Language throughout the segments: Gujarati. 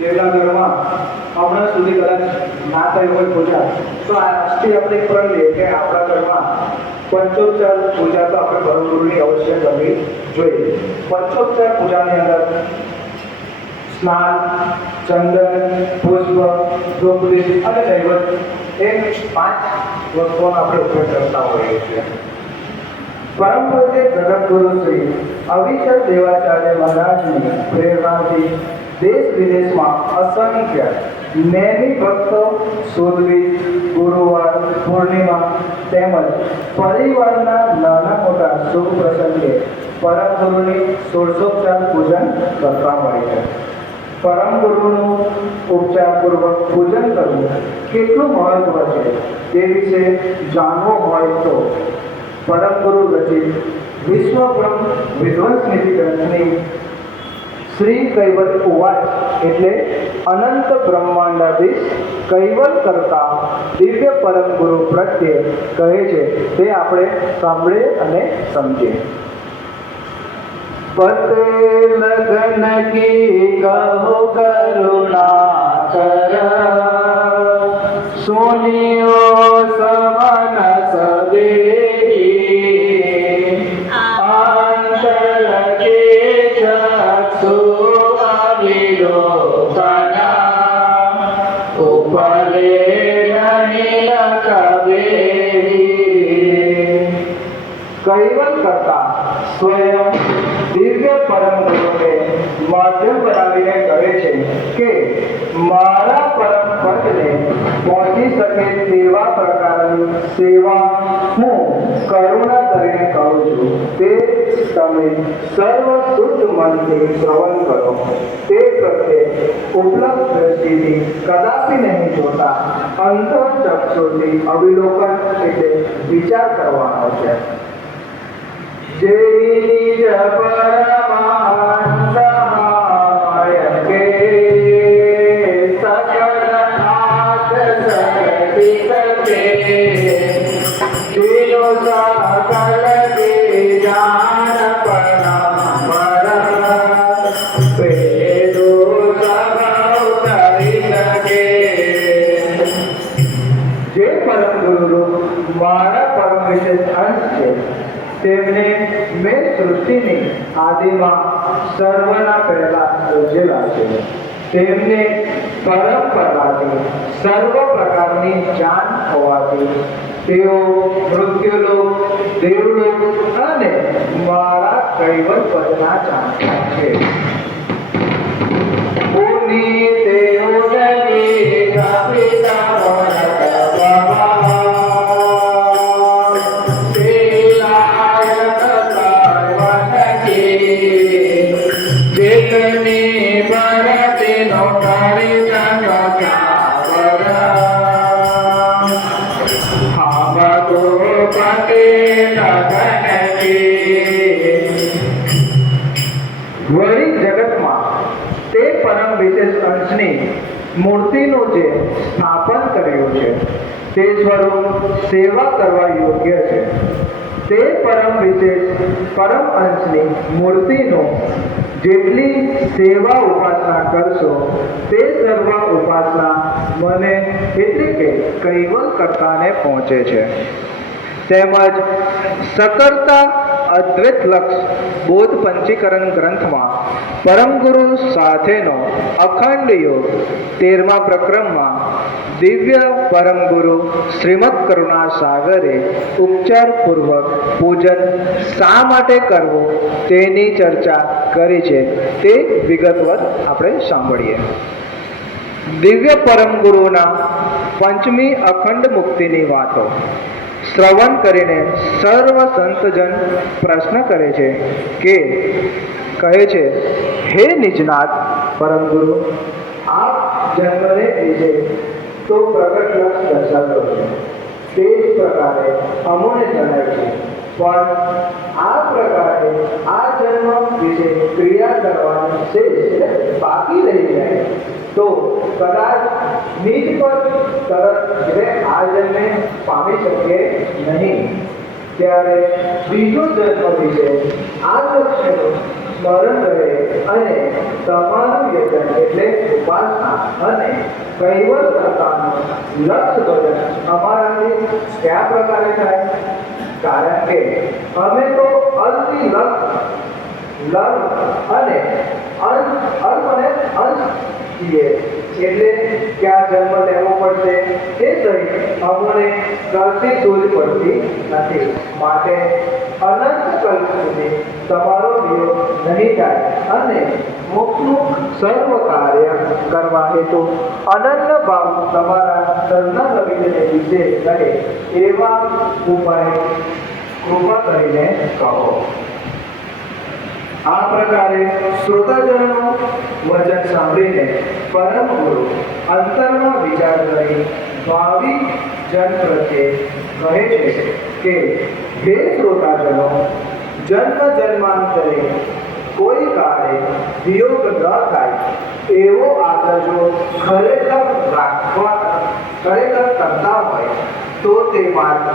જેના ઘરમાં હમણાં સુધી કદાચ ના થઈ હોય પૂજા, તો આજથી આપણે એક પ્રણ લઈએ કે આપણા ઘરમાં પંચોપચાર પૂજા તો આપણે પરમ ગુરુની અવશ્ય કરવી જોઈએ. પંચોપચાર પૂજાની અંદર સ્નાન, ચંદન, પુષ્પ, ધૂપદીપ અને નૈવેદ્ય એ 5 વસ્તુઓનો આપણે ઉપયોગ કરતા હોઈએ છીએ. પરમ પૂજ્ય જગતગુરુ શ્રી અવિચલ દેવાચાર્ય મહારાજની પ્રેરણાથી દેશ વિદેશમાં અસંખ્ય નૈમિક ભક્તો સુદવીજ, ગુરુવાર, પૂર્ણિમા તેમજ પરિવારના નાના મોટા શુભ પ્રસંગે પરમ ગુરુની ષોડશોપચાર પૂજન કરતા હોય છે. પરમ ગુરુનું ઉપચારપૂર્વક પૂજન કરવું કેટલું મહત્વ છે તે વિશે જાણવું હોય તો પરમ ગુરુ રચિત વિશ્વ બ્રહ્મ વિધ્વંસનિધિ ગ્રંથની શ્રી કૈવલ ઉવાચ એટલે અનંત બ્રહ્માંડાધીશ કૈવલ કરતા દિવ્ય પરમ ગુરુ પ્રત્યે કહે છે તે આપણે સાંભળીએ અને સમજીએ. પતે લગન કી કહો કરુણા કર, સુનિયો સમન સદેહી, અંતર કે ચક્ષુ અવિલોકના, ઉપરે નહીં કબેરી. કૈવલ કરતા સ્વયં દિવ્ય પરમ ગુરુને માધ્યમ બનાવીને કહે છે કે મારા પરમ પદને પહોંચી શકે તેવા પ્રકારની સેવા હું કરુણા કરીને કરું છું. તે તમે સર્વ શુદ્ધ મનથી શ્રવણ કરો. તે પ્રત્યે ઉપલબ્ધ દ્રષ્ટિથી કદાપી નહીં જોતા અંતઃચક્ષુથી અવિલોકન એટલે વિચાર કરવાનો છે. જે નિજ પરમાનંદમય કે સકળનાથ સર્વિત કે, જેનો સકલ કે જાન પરાપર, વેદો સર્વ કરી શકે. જે પરમ ગુરુ મારા પરમ વિશેષ અંશ છે તેમને મેં સૃષ્ટિની આદિમાં સર્વના પહેલા સર્જેલા છે. તેમને પરંપરાથી સર્વ પ્રકારની જાણ હોવાથી તેઓ મૃત્યુલોક, દેવલોક અને મારા કૈવલ પદના જાણતા છે. પુની તેઓ નગી કાપિતા વળી જગતમાં તે પરમ વિશેષ અંશની મૂર્તિનું જે સ્થાપન કર્યું છે તે સ્વરૂપ સેવા કરવા યોગ્ય છે. તે પરમ વિશેષ પરમ અંશની મૂર્તિનો જેટલી સેવા ઉપાસના કરશો તે સર્વ ઉપાસના મને એટલે કે કૈવલ કરતાને પહોંચે છે. તેમજ સકર્તા અદ્વૈત લક્ષ બોધ પંચીકરણ ગ્રંથમાં પરમ ગુરુ સાથેનો અખંડ યોગ 13મા પ્રકરણમાં દિવ્ય પરમ ગુરુ શ્રીમદ કરુણા સાગરે ઉપચાર પૂર્વક પૂજન શા માટે કરવું તેની ચર્ચા કરી છે. તે વિગતવાર આપણે સાંભળીએ. દિવ્ય પરમ ગુરુના પંચમી અખંડ મુક્તિની વાતો શ્રવણ કરીને સર્વ સંતજન પ્રશ્ન કરે છે કે કહે છે, હે નિજનાથ પરમ ગુરુ, આપ જન્મને લીધે તો પ્રગટ લક્ષ દર્શાવ્યો છે, તે જ પ્રકારે અમોને જણાય છે, પણ આ પ્રકારે આ જન્મ વિશે ક્રિયા કરવાની શેષ બાકી રહી જાય તો કદાચ નિજ પર તરત આ જન્મે પામી શકીએ નહીં. ત્યારે બીજો જન્મ વિશે આ લક્ષ્યનો સ્મરણ રહે અને તમારું યજન એટલે ઉપાસના અને કૈવલ કરતાનું લક્ષ ભજન અમારાથી કયા પ્રકારે થાય? કારણ કે અમે તો અલ્પી લક્ષ અને અલ્પ અને અંશ છીએ, એટલે ક્યાં જન્મ લેવો પડશે તે સહિત અમને કશી સૂઝ પડતી નથી. માટે અનંત કલ્પ સુધી તમારો વિયોગ નહીં થાય અને મોક્ષનું સર્વ કાર્ય કરવા હેતુ અનન્ય ભાવ તમારા શરણાગતિને વિશે રહે એવા ઉપાય કૃપા કરીને કહો. આ પ્રકારે શ્રોતાજનોનું વચન સાંભળીને પરમ ગુરુ અંતરમાં વિચાર કરી ભાવિ જન પ્રત્યે કહે છે કે હે શ્રોતાજનો, જન્મ જન્માંતરે કોઈ કાળે વિયોગ ન થાય એવો આદર જો ખરેખર કરતા હોય તો તે માર્ગ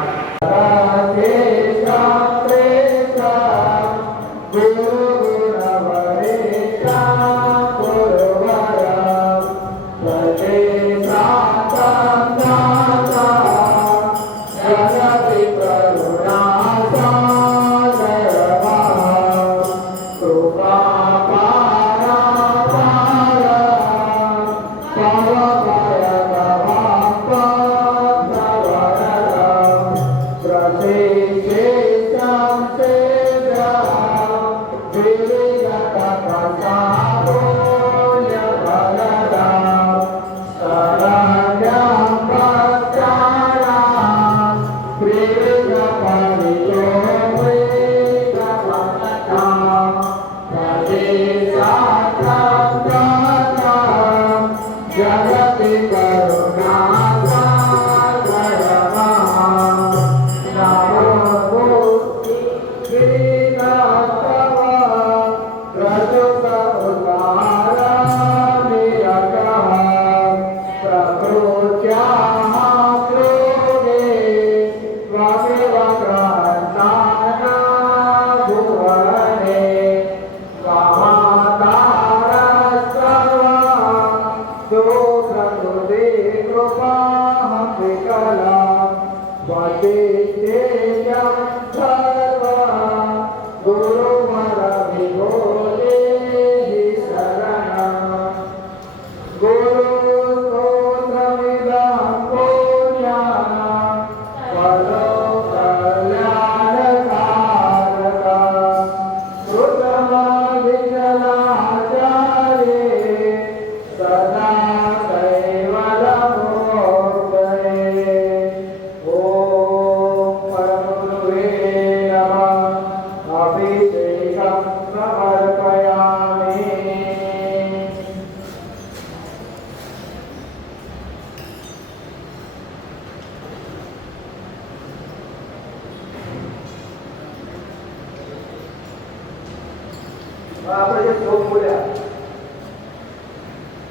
આપણે જે શ્લોક બોલ્યા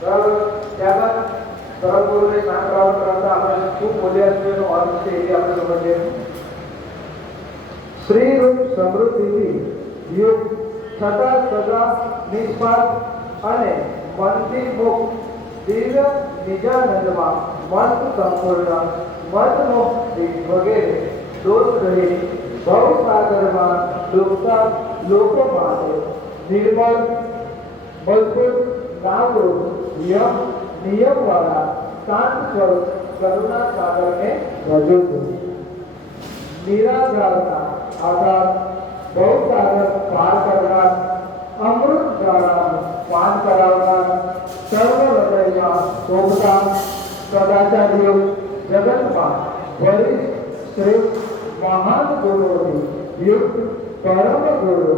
બરાબર, ત્યારબાદ સરળ ગુરુને શાંત કરતા આપણે શું બોલ્યા છે એનો અર્થ છે એ આપણે સમજીએ. શ્રી રૂપ સમૃદ્ધિથી યુગ છતાં સદા નિષ્પાપ અને મનથી મુક્ત દિવ્ય નિજાનંદમાં મસ્ત સંપૂર્ણ મનમુક્તિ વગેરે દોષ રહી ભવસાગરમાં ડૂબતા લોકો માટે નિર્મળ મજબૂત નિયમવાળા શાંત સ્વરૂપ કરુણા સાગરને રજૂ થયું. નિરાધારના આધાર ભવસાગર પાર કરનાર, અમૃત ધારાનું પાન કરાવનાર, સર્વ હૃદયમાં શોભતા સદાચાર્યો જગતમાં વરિષ્ઠ શ્રેષ્ઠ મહાન ગુરુઓની યુક્ત પરમ ગુરુ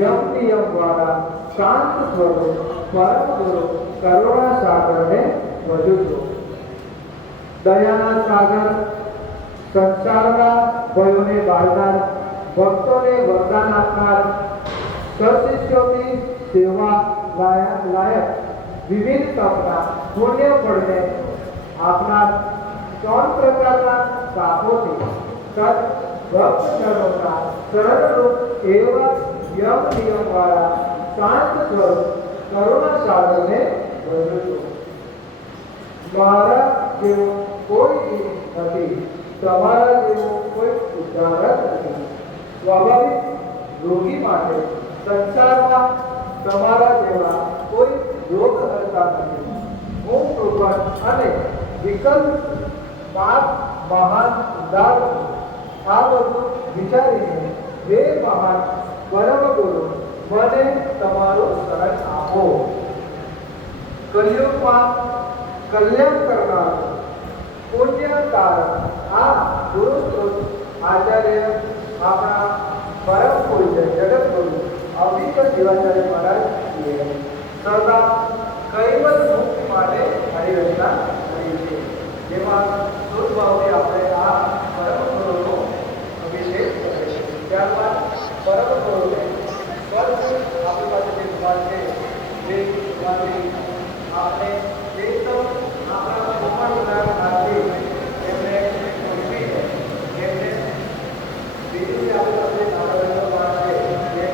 યમ નિયમ વાળા શાંત સ્વરૂપ પરમ ગુરુ કરુણા સાગરને વધુ છો. દયાના સાગર, સંસારના ભયોને બાળનાર, ભક્તોને વરદાન આપનાર, સત્શિષ્યોની સેવા લાયક વિવિધ તપના પુણ્ય ફળને આપનાર, 3 પ્રકારના પાપોથી ભક્તજનોના સરળ રૂપ એવા યમ નિયમ વાળા શાંત સ્વરૂપ કરુણા સાગરને ભજું છું. મારા જેવું કોઈ નથી, તમારા જેવું કોઈ ઉદ્ધારક નથી. સ્વાભાવિક રોગી માટે સંસારમાં તમારા જેવા કોઈ રોગ કરતા નથી. હું કૃપણ અને વિકલ્પ પાપ મહાન ઉદાર છું. આ બધું વિચારીને હે મહાન પરમ ગુરુ, મને તમારું શરણ આપો. કલયુગમાં કલ્યાણ કરનાર પુણ્યકારક આ ગુરુ સ્ત્રોત આચાર્ય આપણા પરમ પૂજ્ય જગતગુરુ અવિચલ શિવાચાર્ય મહારાજ છીએ. સદા કૈવલ મુક્તિ માટે હરિરચના કરી છે, જેમાં શુદ્ધ ભાવથી આપણે આ પરમ ગુરુનો અભિષેક કરે છે. ત્યારબાદ પરમ ગુરુને સ્વર્ગ આપણી પાસે જે દુકાન છે, જે દુકાનથી આપણે એકદમ આપણા ભગવાનના હાથથી એમને મૂકીને એમને બીજું જે આપણી પાસે નાગરિકો પાઠ છે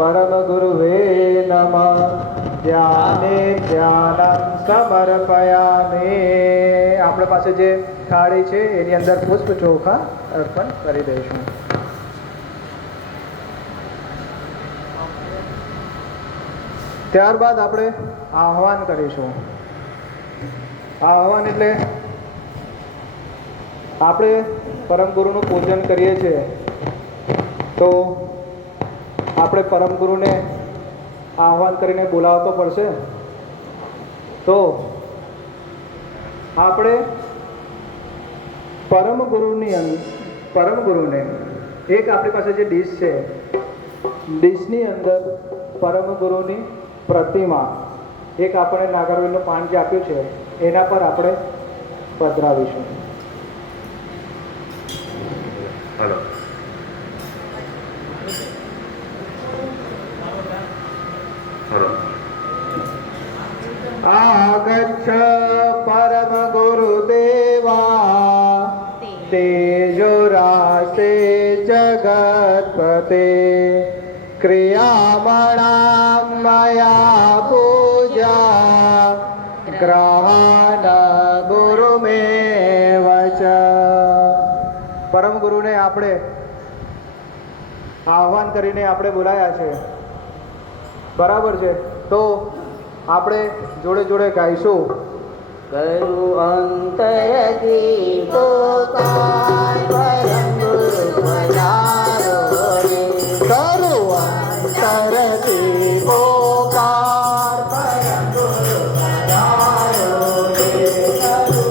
પરમ ગુરુવે નમઃ. ધ્યાને ધ્યાનં સમર્પયામિ. આપણી પાસે જે થાળી છે એની અંદર પુષ્પ ચોખા અર્પણ કરી દઈશું. ત્યારબાદ આપણે આહવાન કરીશું. આહવાન એટલે આપણે પરમ ગુરુનું પૂજન કરીએ છીએ તો આપણે પરમ ગુરુને આહવાન કરીને બોલાવતો પડશે. તો આપણે પરમ ગુરુને એક આપણી પાસે જે ડીશ છે, ડીશની અંદર પરમ ગુરુની પ્રતિમા એક આપણે નાગરવેલનું પાન જે આપ્યું છે એના પર આપણે પધરાવીશું. હલો. આગચ્છ પરમ ગુરુદેવા તેજો રાસે જગતપતે ક્રિયામણાં મયા પૂજા ગ્રહણ ગુરુમેવ ચ. પરમ ગુરુને આપણે આહવાન કરીને આપણે બોલાયા છે, બરાબર છે. તો આપણે જોડે જોડે ગાઈશું. કરું અંતરથી પોકાર પરમ ગુરુ પધારો રે. કરું અંતરથી પોકાર પરમ ગુરુ પધારો રે. કરું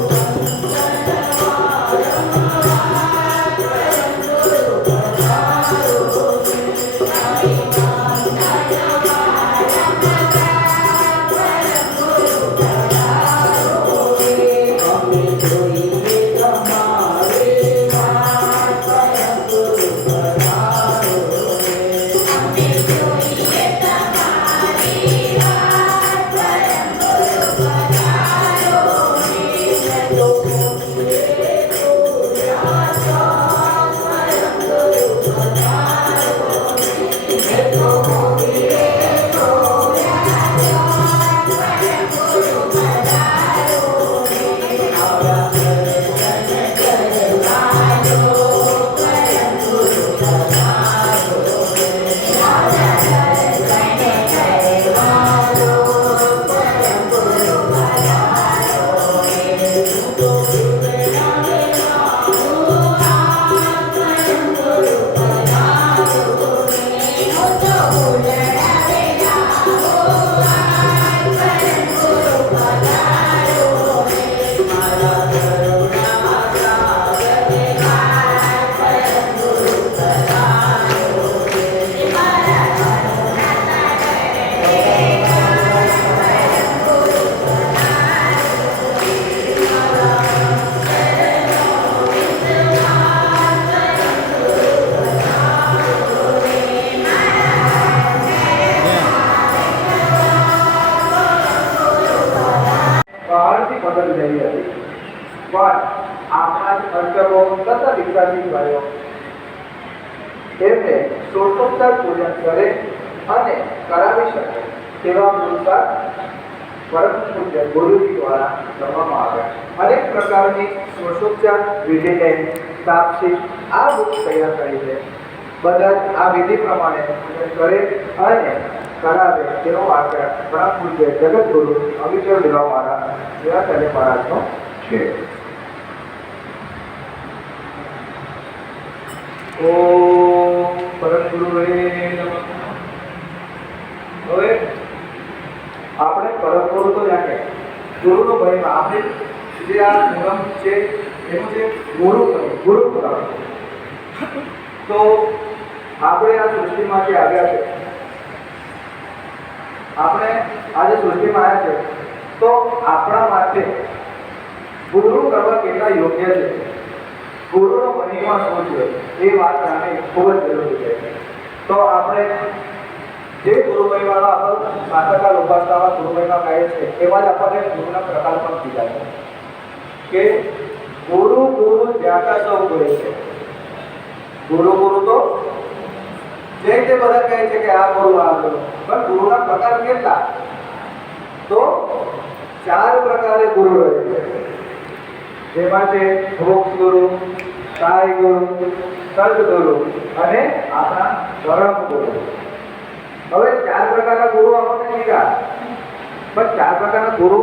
એમને ષોડશોપચાર પૂજન કરે અને કરાવી શકે તેવા પુરસ્કાર પરમ પૂજ્ય ગુરુજી દ્વારા કરવામાં આવ્યા. અનેક પ્રકારની ષોડશોપચાર વિધિને સાક્ષી આ બુક તૈયાર કરી છે. બધા જ આ વિધિ પ્રમાણે પૂજન કરે અને કરાવે તેનો આગ્રહ પરમ પૂજ્ય જગતગુરુ અવિચળ દેવા મહારાજ દેવાચાર્ય મહારાજનો છે. ઓમ પરમ ગુરુએ નમઃ. હવે આપણે પરમ ગુરુ તો જાણે ગુરુનો મહિમા આપણે જે આ નિયમ છે એનું છે ગુરુ પરમ. તો આપણે આ સૃષ્ટિમાં જે આવ્યા છે, આપણે આજે સૃષ્ટિમાં આવ્યા છે તો આપણા માટે ગુરુ કરવા કેટલા યોગ્ય છે, ગુરુનો મહિમા શું છે એ વાત જાણવી ખૂબ જ જરૂરી છે. તો આપણે જે ગુરુ મહિમાનો આપણે નાટકકાર ઉપાસનામાં ગુરુ મહિમા કહે છે એવા જ આપણને ગુરુના પ્રકાર પણ કીધા છે કે ગુરુ ગુરુ જ્ઞાતા સૌ કહે છે. ગુરુ ગુરુ તો જે તે બધા કહે છે કે આ ગુરુ આ ગુરુ, પણ ગુરુના પ્રકાર કેટલા? તો 4 પ્રકારે ગુરુ રહે છે. જેમાં છે મોક્ષ ગુરુ, સાઈ ગુરુ, સદગુરુ અને આપણા ધર્મ ગુરુ. હવે 4 પ્રકારના ગુરુ આપણને કીધા, પણ 4 પ્રકારના ગુરુ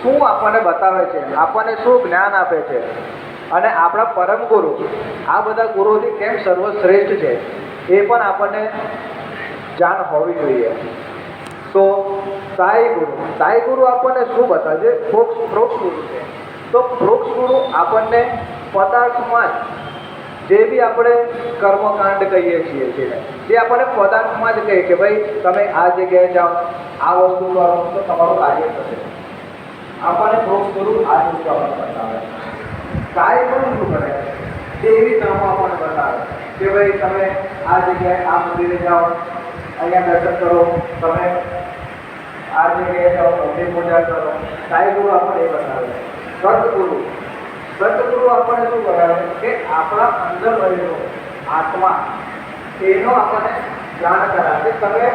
શું આપણને બતાવે છે, આપણને શું જ્ઞાન આપે છે, અને આપણા પરમ ગુરુ આ બધા ગુરુઓથી કેમ સર્વશ્રેષ્ઠ છે એ પણ આપણને જાણ હોવી જોઈએ. તો સાઈ ગુરુ આપણને શું બતાવે છે? પ્રોક્ષ ગુરુ છે. તો પ્રોક્ષ ગુરુ આપણને પદાર્થમાં જે બી આપણે કર્મકાંડ કહીએ છીએ જે આપણને પદાર્થમાં જ કહે કે ભાઈ તમે આ જગ્યાએ જાઓ, આ વસ્તુ કરો તો તમારું કાર્ય થશે. આપણને પ્રોક્ષ ગુરુ આ જ વસ્તુ આપણને બતાવે. સાઈ ગુરુ શું કરે? એવી કામો આપણને બતાવે કે ભાઈ તમે આ જગ્યાએ આ મંદિરે જાઓ, અહીંયા દર્શન કરો, તમે આ જગ્યાએ જાઓ, મંદિર પૂજા કરો. સાઈ ગુરુ આપણને એ બતાવે. સદગુરુ આપણને શું કરાવે કે આપણા અંદર રહેલો આત્મા એનો આપણને જાણ કરાવે. તમે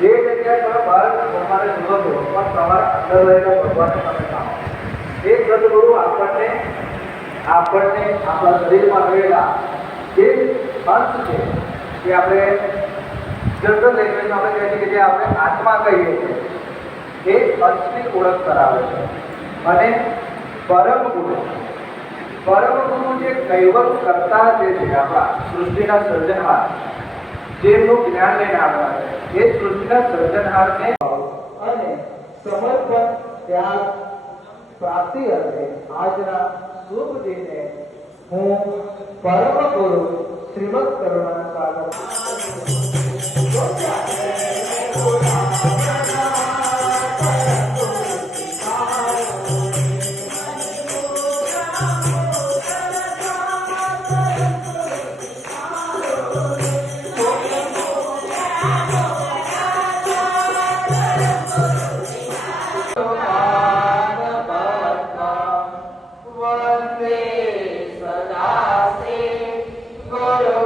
જે જગ્યાએ તમે બહાર ભગવાનને જુઓ છો પણ તમારા અંદર રહેલા ભગવાનને તમે જાણો. એ સદગુરુ આપણને આપણા શરીરમાં રહેલા જે અંશ છે એ આપણે જનરલ લેંગ્વેજમાં આપણે કહીએ છીએ કે જે આપણે આત્મા કહીએ છીએ એ અંશની ઓળખ કરાવે છે. અને પરમ ગુરુ જે કૈવત કરતા જે છે આપણા સૃષ્ટિના સર્જનહાર, જેમનું જ્ઞાન લઈને આવ્યા છે એ સૃષ્ટિના સર્જનહારને અને સમર્પણ ત્યાગ પ્રાપ્તિ અર્થે આજના શુભ દિને હું પરમ ગુરુ શ્રીમદ કરુણા સાગર વંદે સદા શ્રી ગુરુ